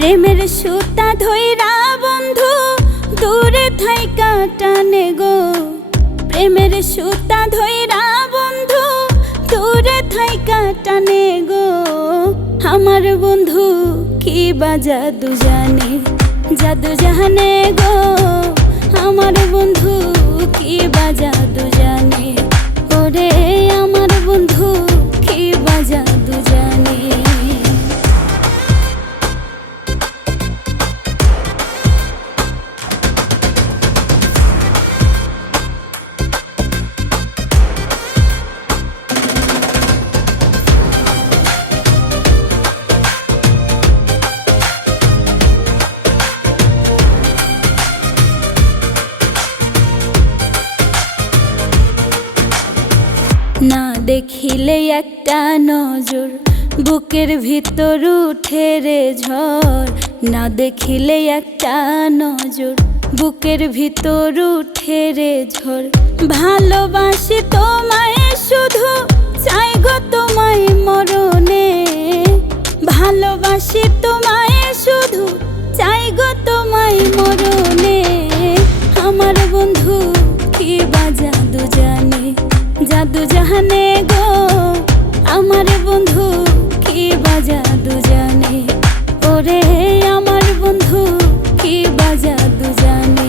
প্রেমের সুতা ধইরা বন্ধু দূরে থাইকা টানে গো। প্রেমের সুতা ধইরা বন্ধু দূরে থাইকা টানে গো। আমার বন্ধু কি বা জাদু জানে, জাদু জানে গো। আমার বন্ধু কি বা জাদু জানে, ওরে আমার বন্ধু কি বা জাদু জানে। না দেখিলে একটা নজর বুকের ভিতর উঠে রে ঝড়। না দেখিলে একটা নজর বুকের ভিতর উঠে রে ঝড়। ভালোবাসি তোমায় শুধু চাই গো তোমায় মরণে। ভালোবাসি তোমায় শুধু চাই গো তোমায় মরণে। আমার বন্ধু কি বা জাদু জানে, জাদু জানে গো। আমার বন্ধু কি বা জাদু জানে, ওরে আমার বন্ধু কি বা জাদু জানে।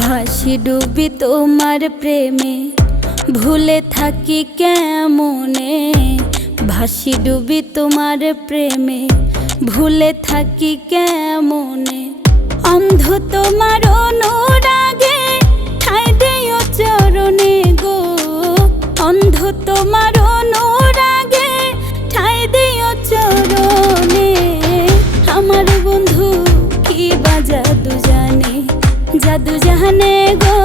ভাসি ডুবি তোমার প্রেমে ভুলে থাকি কেমনে। ভাসি ডুবি তোমার প্রেমে ভুলে থাকি কেমনে। অন্ধ তোমার অনুরাগে ঠাই দিও চরণে গো। অন্ধ তোমার অনুরাগে ঠাই দিও চরণে। আমার বন্ধু কি বা জাদু জানে, জাদু জানে গো।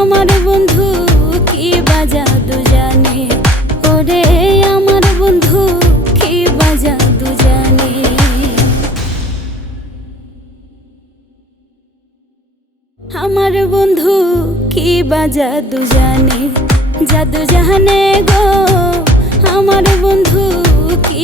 আমার বন্ধু কি বা জাদু জানে, ওরে আমার বন্ধু কি বা জাদু জানে। আমার বন্ধু কি বা জাদু জানে, জাদু জানে গো। আমার বন্ধু কি